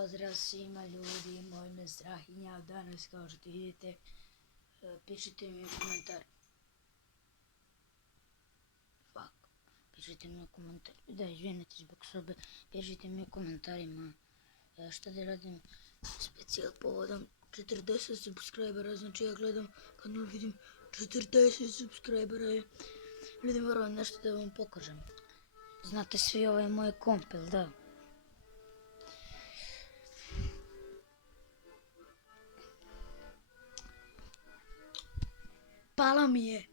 Pozdrav svima ljudi, moj ime Strahinja, danas kao što vidite, pišite mi komentar. Pišite mi komentar, da izvinite zbog sobe, pišite mi u komentarima šta da radim specijal povodom 40 subscribera, znači ja gledam kanal, vidim 40 subscribera i ljudi moram nešto da vam pokažem. Znate svi ovaj moj komp, jel da? Pala mi je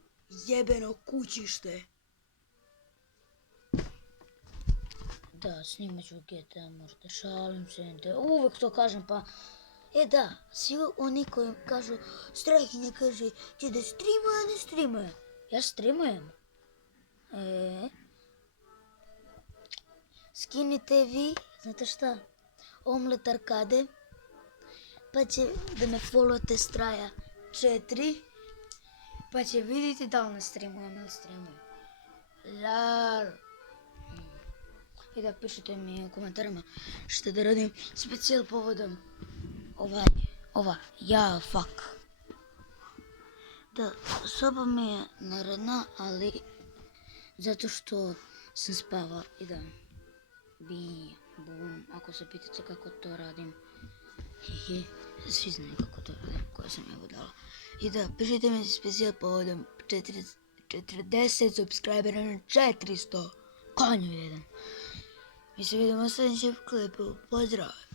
jebeno kućište. Da, snimat ću GTA, možda šalim se, uvek to kažem pa... Da, svi oni koji kažu, Strahinja kaže, će da streamuje, a ne streamuje. Ja streamujem. Skinite vi, znate šta, Omlet Arkade, pa će da me followate Straja 4, pa će vidjeti da li ne streamujem ili streamujem. Lal. I da pišite mi u komentarima što da radim specijal povodom fuck. Da, soba mi je naredna, ali zato što sam spava i da bum, ako se pitate kako to radim, svi znaju kako to radim, koja sam ja budala. I da, pišite mi specijal povodom 40 subscribera na 400, konju jedan. Mi se vidimo u sljedećem klipu, pozdrav!